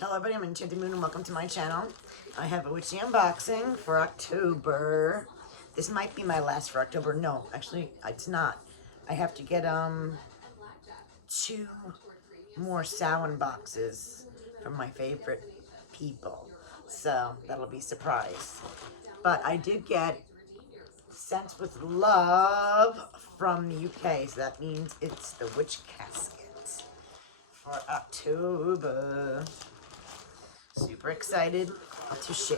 Hello everybody, I'm Enchanted Moon and welcome to my channel. I have a witchy unboxing for October. This might be my last for October. No, actually it's not. I have to get 2 more Samhain boxes from my favorite people. So that'll be a surprise. But I did get Scents with Love from the UK, so that means it's the Witch Casket for October. Super excited to share.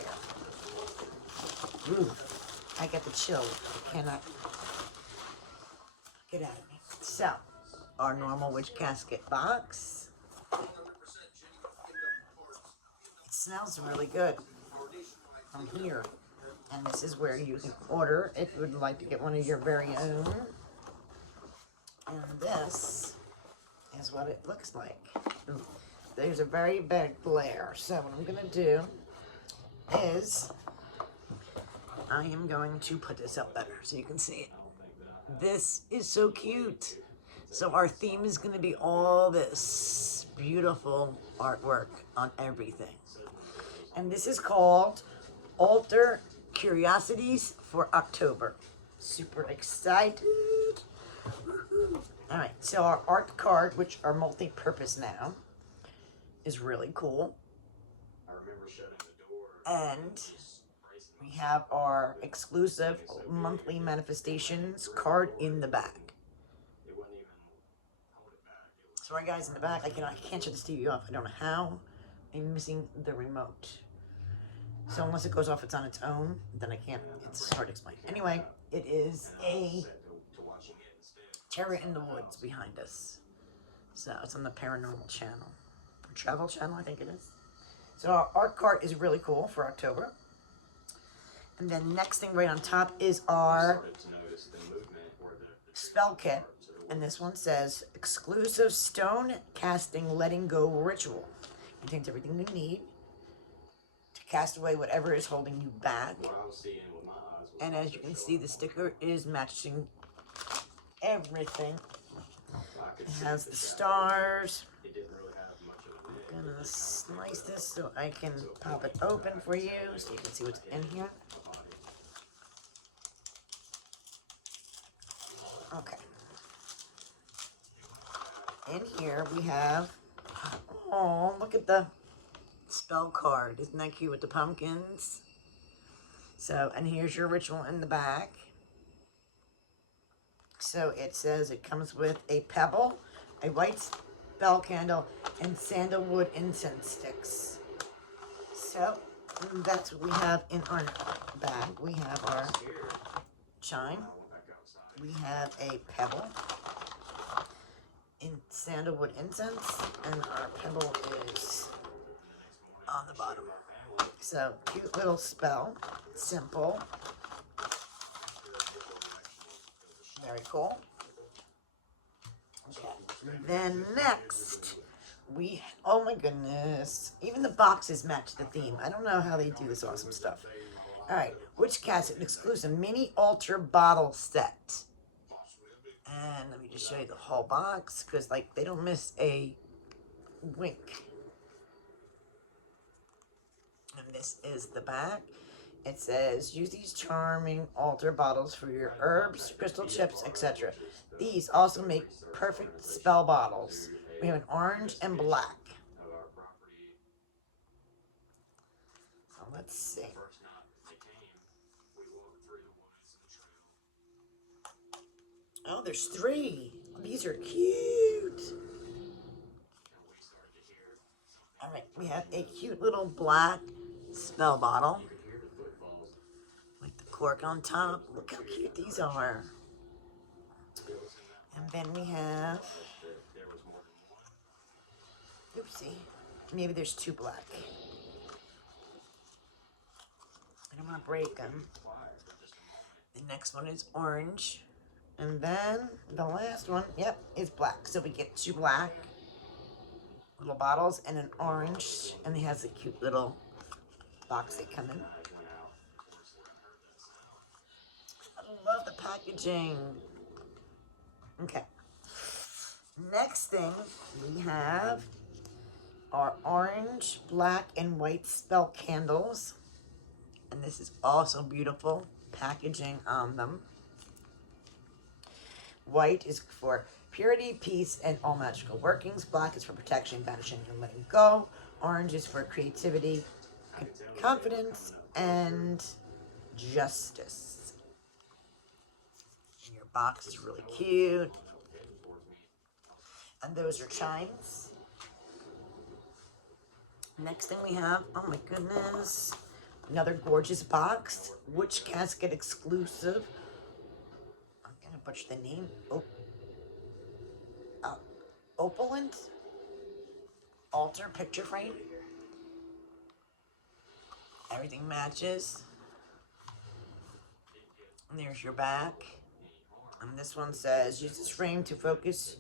Ooh, I get the chill. I cannot get out of me. So, our normal witch casket box. It smells really good from here. And this is where you can order if you would like to get one of your very own. And this is what it looks like. Ooh, there's a very big glare. So what I'm going to do is I am going to put this up better so you can see it. This is so cute. So our theme is going to be all this beautiful artwork on everything. And this is called Altar Curiosities for October. Super excited. Alright, so our art card, which are multi-purpose now, is really cool. And we have our exclusive monthly manifestations card in the back. So right guys, in the back, I can't shut this TV off. I don't know how. I'm missing the remote. So unless it goes off it's on its own, then I can't. It's hard to explain. Anyway, it is a Terror in the Woods behind us. So it's on the Paranormal channel. Or Travel channel, I think it is. So our art card is really cool for October. And then next thing right on top is our spell kit. And this one says, exclusive stone casting letting go ritual. Contains everything you need to cast away whatever is holding you back. And as you can see, the sticker is matching everything. It has the stars. I'm gonna slice this so I can pop it open for you so you can see what's in here. Okay. In here we have, oh, look at the spell card. Isn't that cute with the pumpkins? So, and here's your ritual in the back. So it says it comes with a pebble, a white spell candle, and sandalwood incense sticks. So that's what we have in our bag. We have our chime. We have a pebble in sandalwood incense, and our pebble is on the bottom. So cute little spell, simple, very cool. Okay, then next oh my goodness, even the boxes match the theme. I don't know how they do this awesome stuff. All right, Witch Casket exclusive mini altar bottle set. And let me just show you the whole box, because like they don't miss a wink. And this is the back. It says, use these charming altar bottles for your herbs, crystal chips, etc. These also make perfect spell bottles. We have an orange and black. So let's see. Oh, there's 3. These are cute. Alright, we have a cute little black spell bottle with the cork on top. Look how cute these are. And then we have, oopsie, maybe there's 2 black. I don't want to break them. The next one is orange. And then the last one, yep, is black. So we get 2 black little bottles and an orange. And it has a cute little box they come in. I love the packaging. Okay. Next thing we have are orange, black, and white spell candles. And this is also beautiful packaging on them. White is for purity, peace, and all magical workings. Black is for protection, banishing, and letting go. Orange is for creativity, confidence, and justice. And your box is really cute. And those are chimes. Next thing we have, oh my goodness, another gorgeous box, Witch Casket exclusive. I'm gonna butcher the name. Opalin altar picture frame. Everything matches. And there's your back. And this one says, use this frame to focus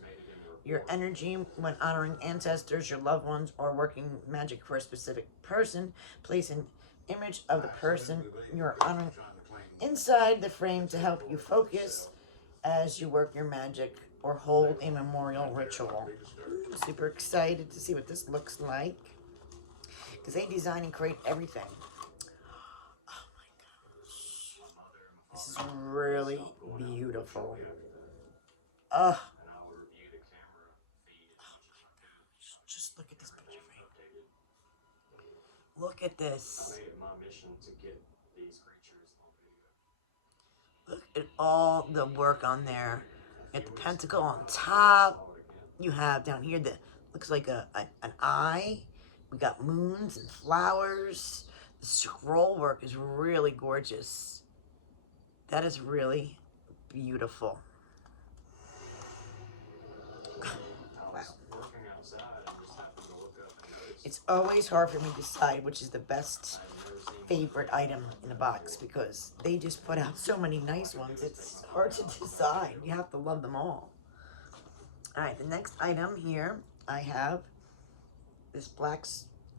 your energy when honoring ancestors, your loved ones, or working magic for a specific person. Place an image of the person you're honoring inside the frame to help you focus as you work your magic or hold a memorial ritual. I'm super excited to see what this looks like, because they design and create everything. Oh my gosh. This is really beautiful. Ugh. Just look at this picture frame. Look at this. Look at all the work on there. You got the pentacle on top. You have down here that looks like an eye. We got moons and flowers. The scroll work is really gorgeous. That is really beautiful. Wow. It's always hard for me to decide which is the best favorite item in a box, because they just put out so many nice ones. It's hard to decide. You have to love them all. Alright, the next item here, I have this black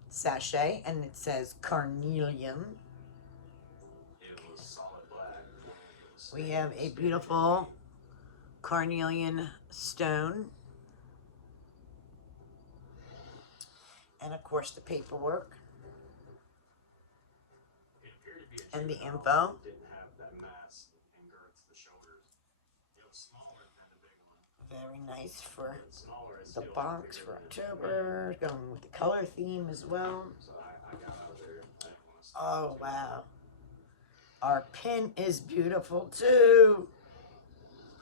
sachet, and it says carnelian. We have a beautiful carnelian stone. And of course the paperwork. And the info. Very nice for the box for October. Going with the color theme as well. Oh, wow. Our pin is beautiful too.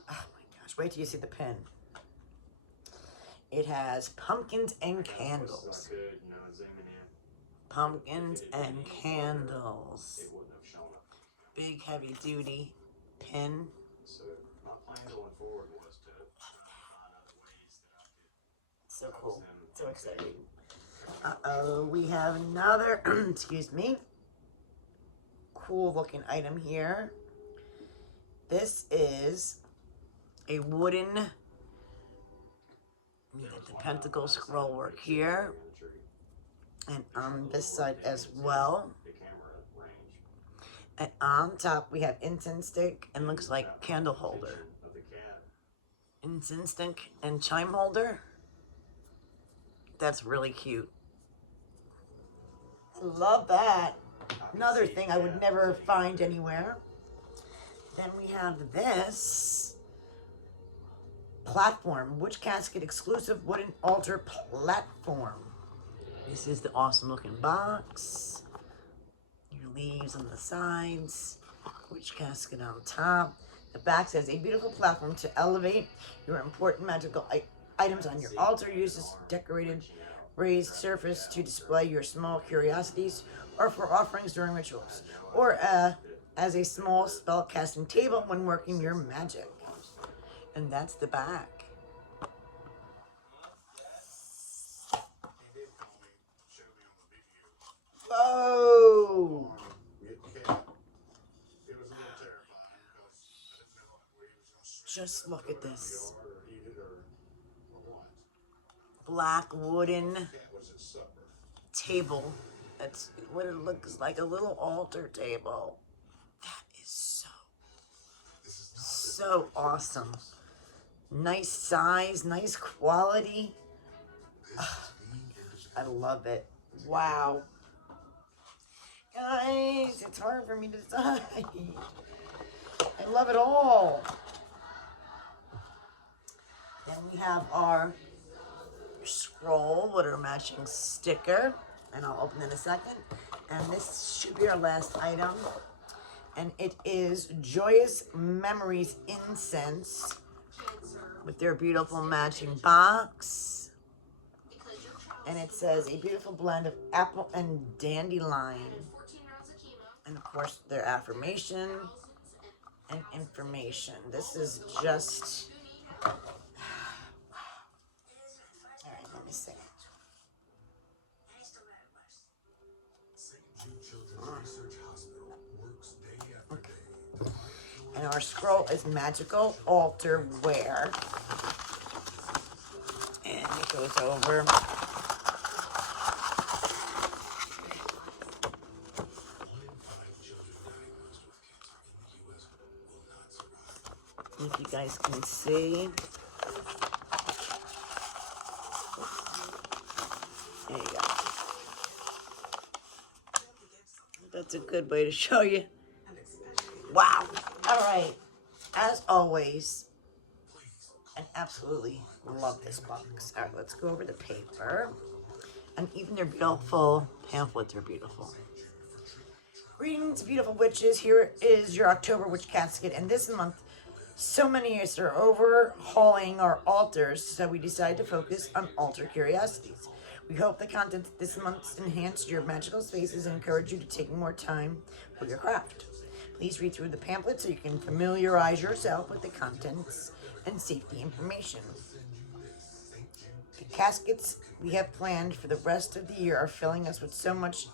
Oh my gosh, wait till you see the pin. It has pumpkins and candles. Pumpkins and candles. Big heavy duty pin. So cool. So exciting. Uh-oh, we have another, excuse me, cool looking item here. This is a wooden, we got the pentacle scroll work here, and on this side as well. And on top we have incense stick and looks like candle holder. Incense stick and chime holder. That's really cute. I love that. Another thing I would never find anywhere. Then we have this platform, Witch Casket exclusive wooden altar platform. This is the awesome looking box. Your leaves on the sides, Witch Casket on top. The back says a beautiful platform to elevate your important magical items on your altar. Use this decorated raised surface to display your small curiosities or for offerings during rituals, or as a small spell casting table when working your magic. And that's the back. Whoa! Just look at this. Black wooden table. That's what it looks like, a little altar table. That is so awesome. Nice size, nice quality. I love it. Wow. Guys, it's hard for me to decide. I love it all. Then we have our scroll with our matching sticker. And I'll open in a second. And this should be our last item. And it is Joyous Memories Incense with their beautiful matching box. And it says a beautiful blend of apple and dandelion. And of course, their affirmation and information. This is just... All right, let me see. Okay. And our scroll is Magical Altar Wear. And it goes over. If you guys can see. There you go. That's a good way to show you. Wow. All right. As always, I absolutely love this box. All right, let's go over the paper. And even their beautiful pamphlets are beautiful. Greetings, beautiful witches. Here is your October Witch Casket. And this month, so many of us are overhauling our altars, so we decided to focus on altar curiosities. We hope the content this month enhanced your magical spaces and encourage you to take more time for your craft. Please read through the pamphlet so you can familiarize yourself with the contents and safety information. The caskets we have planned for the rest of the year are filling us with so much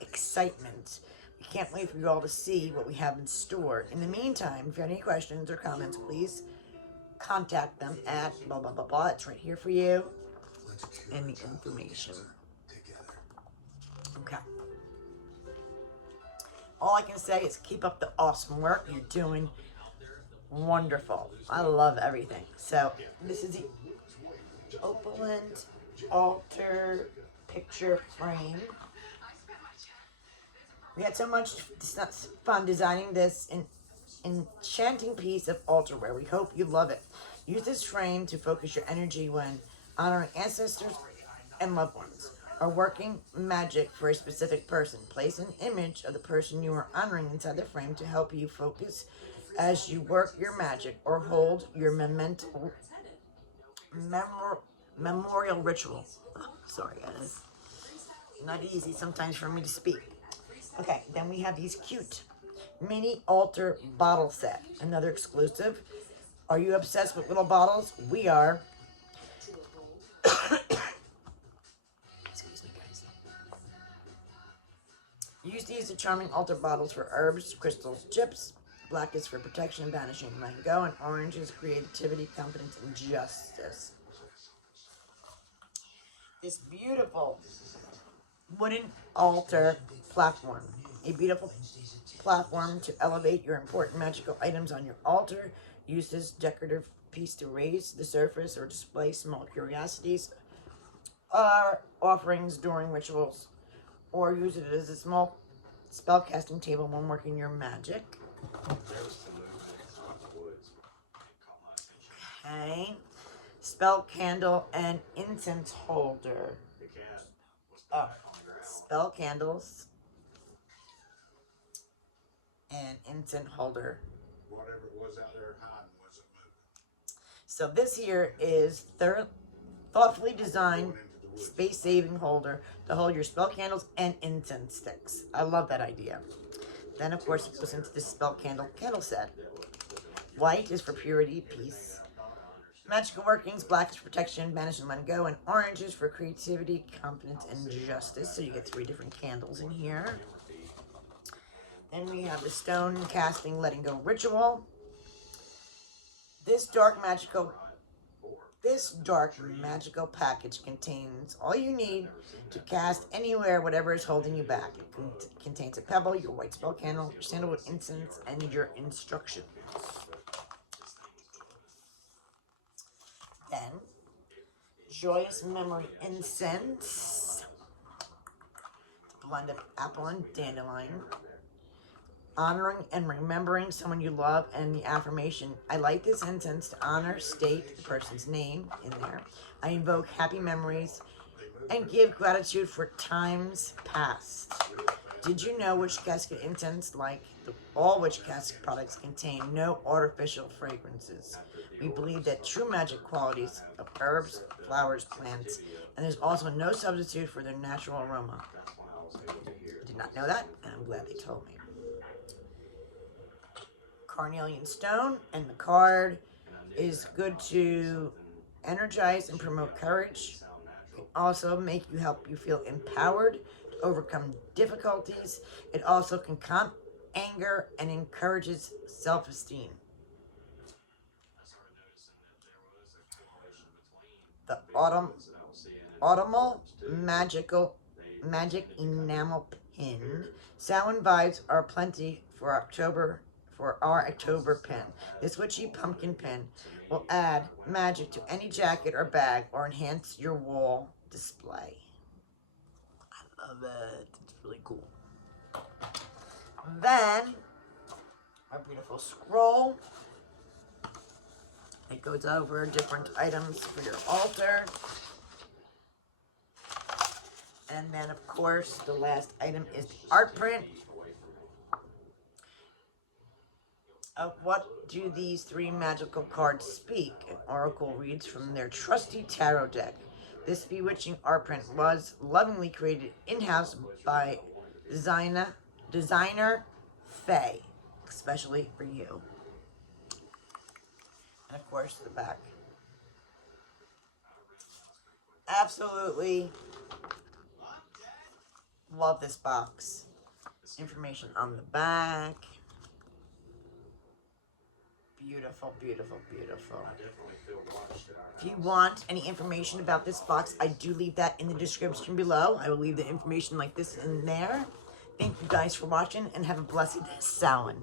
excitement. We can't wait for you all to see what we have in store. In the meantime, if you have any questions or comments, please contact them at blah, blah, blah, blah. It's right here for you. And the information. Okay. All I can say is keep up the awesome work. You're doing wonderful. I love everything. So, this is the Opalin altar picture frame. We had so much fun designing this enchanting piece of altarware. We hope you love it. Use this frame to focus your energy when honoring ancestors and loved ones, or working magic for a specific person. Place an image of the person you are honoring inside the frame to help you focus as you work your magic, or hold your memorial ritual. Oh, sorry, guys. Not easy sometimes for me to speak. Okay, then we have these cute mini altar bottle set. Another exclusive. Are you obsessed with little bottles? We are. Excuse me, guys. Use these as charming altar bottles for herbs, crystals, chips. Black is for protection and banishing. Mango and orange is creativity, confidence, and justice. This beautiful wooden altar platform. A beautiful platform to elevate your important magical items on your altar. Use this decorative piece to raise the surface or display small curiosities or offerings during rituals. Or use it as a small spellcasting table when working your magic. Okay. Spell candle and incense holder. Oh, spell candles and incense holder. Whatever it was out there hiding wasn't moving. So this here is thoughtfully designed space-saving holder to hold your spell candles and incense sticks. I love that idea. Then, of course, it goes into the spell candle set. White is for purity, peace, magical workings. Black is for protection, banish and let go. And orange is for creativity, confidence, and justice. So you get 3 different candles in here. Then we have the stone casting letting go ritual. This dark magical package contains all you need to cast anywhere, whatever is holding you back. It contains a pebble, your white spell candle, your sandalwood incense, and your instructions. Then, Joyous Memory Incense. blend of apple and dandelion. Honoring and remembering someone you love, and the affirmation, I light this incense to honor, state the person's name in there. I invoke happy memories and give gratitude for times past. Did you know Witch Casket incense, like all Witch Casket products, contain no artificial fragrances? We believe that true magic qualities of herbs, flowers, plants, and there's also no substitute for their natural aroma. Did not know that, and I'm glad they told me. Carnelian stone, and the card is good to energize and promote courage. It can also help you feel empowered to overcome difficulties. It also can calm anger and encourages self-esteem. The autumnal magic enamel pin. Samhain vibes are plenty for our October pin. This witchy pumpkin pin will add magic to any jacket or bag or enhance your wall display. I love it. It's really cool. Then, our beautiful scroll. It goes over different items for your altar. And then, of course, the last item is the art print of what do these three magical cards speak. An oracle reads from their trusty tarot deck. This bewitching art print was lovingly created in-house by designer Faye, especially for you. And of course, the back. Absolutely love this box. Information on the back. Beautiful, beautiful, beautiful. If you want any information about this box, I do leave that in the description below. I will leave the information like this in there. Thank you guys for watching, and have a blessed Samhain.